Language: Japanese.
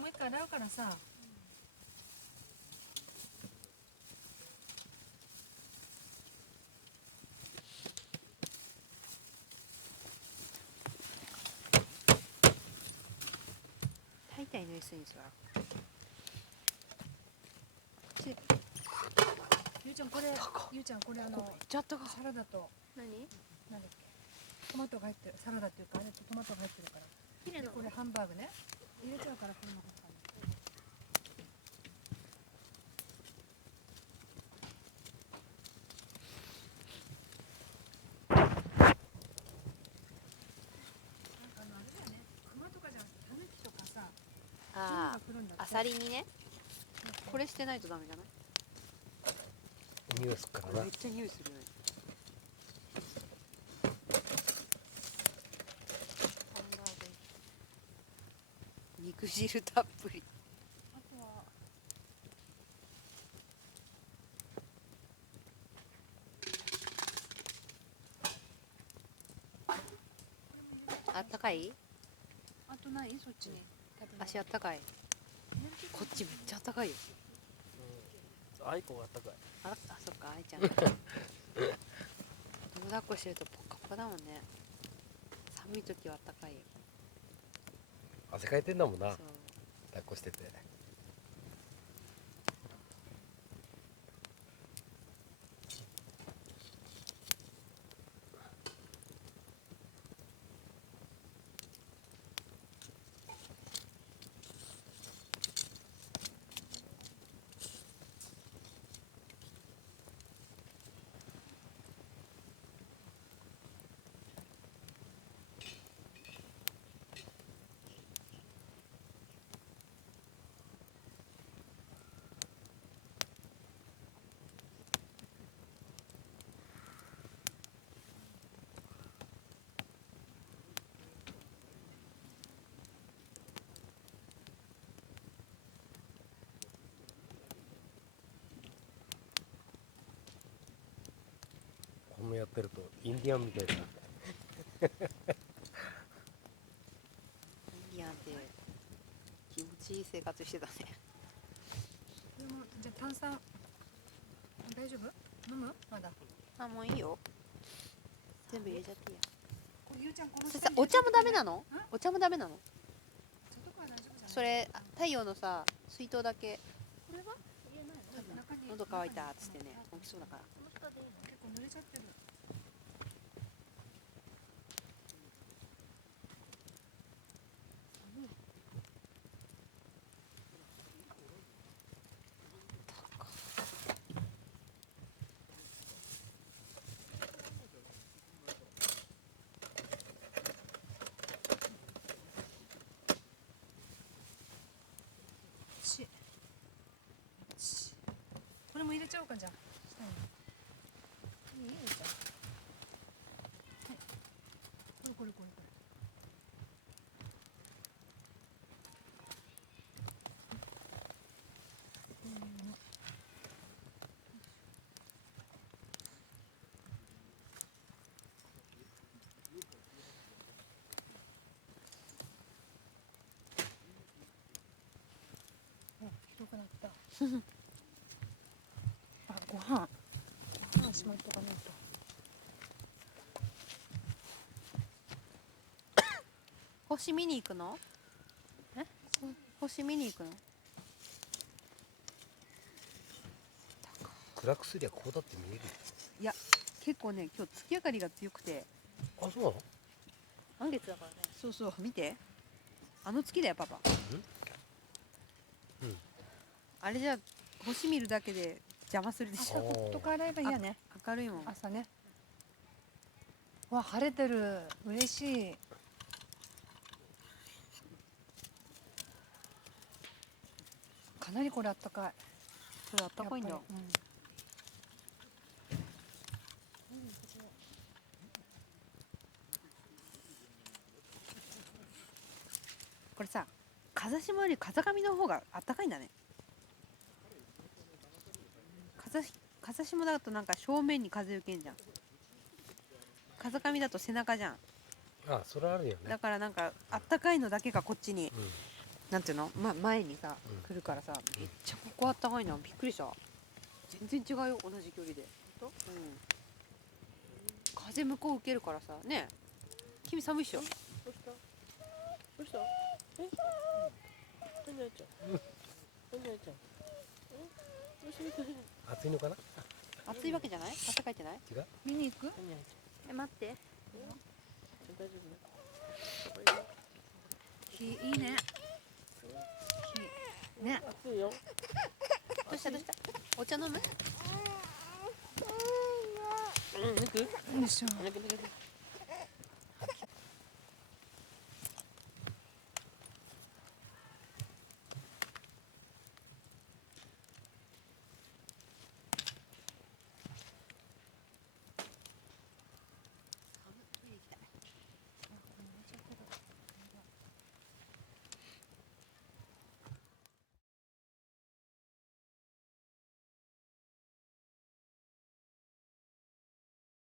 もう一回洗うからさ。大体の椅子に座る。ゆうちゃんこれ、ゆうちゃんこれめっちゃあったかい。サラダと何？なんだっけ、トマトが入ってる、サラダっていうかあれとトマトが入ってるから。綺麗なの。これハンバーグね。入れちゃうからこれの中に。あれだよね。熊とかじゃなくてタヌキとかさ。あ来るんだって。あ、アサリにね。これしてないとダメじゃない？匂いすっからな。めっちゃ匂いするよね。ハンバーグ肉汁たっぷり。あとはあったかい？あとないそっちに。足あったかい。こっちめっちゃあったかいよ。アイコがあったかい。あ、そっか、愛ちゃん。子供抱っこしてるとポカポカだもんね。寒い時はあったかいよ。汗かいてんだもんな。そう。抱っこしてて。こんなやってるとインディアンみたいな。インディアンって気持ちいい生活してたね。でもじゃあ炭酸大丈夫？飲む？まだ。あ、もういいよ。全部入れちゃっていいや。これゆうちゃんこのそれさ、お茶もダメなの？お茶もダメなの？外から大丈夫じゃない？それ太陽のさ、水筒だけ。これは入れないの？中に喉乾いたっつってね、起きそうだから。結構濡れちゃってる。これも入れちゃおうかじゃあ。いいよじゃあ。はい。これ。広くなった。あ、ご飯しまっとかないと。星見に行くの？え？星見に行くの？暗くすりゃこうだって見えるよ。いや、結構ね、今日月明かりが強くて。あ、そうなの？満月だからね。そうそう、見て。あの月だよ、パパ。うん。あれじゃ星見るだけで邪魔するでしょ。コップとか洗えばいいやね。明るいもん。朝ね。わ、晴れてる。嬉しい。かなりこれあったかい。それあったかいんだ。やっぱりこれさ、風下より風上の方があったかいんだね。風下だとなんか正面に風受けんじゃん。風上だと背中じゃん。あ、それあるよね。だからなんかあったかいのだけがこっちになんていうの、前にさうん来るからさ、めっちゃここあったかいな、びっくりした。全然違うよ、同じ距離で。本風向こう受けるからさね。君寒いっしょ。当？どうした？どうした？何愛ちゃん？何愛ちゃん？どうした？暑いのかな？暑いわけじゃない？汗かいてない？違う。見に行く？何愛ち待って。ゃん？大丈夫ね？火いいね。火ね。暑いよ。どうした？お茶飲む？抜く？よいしょ。抜く。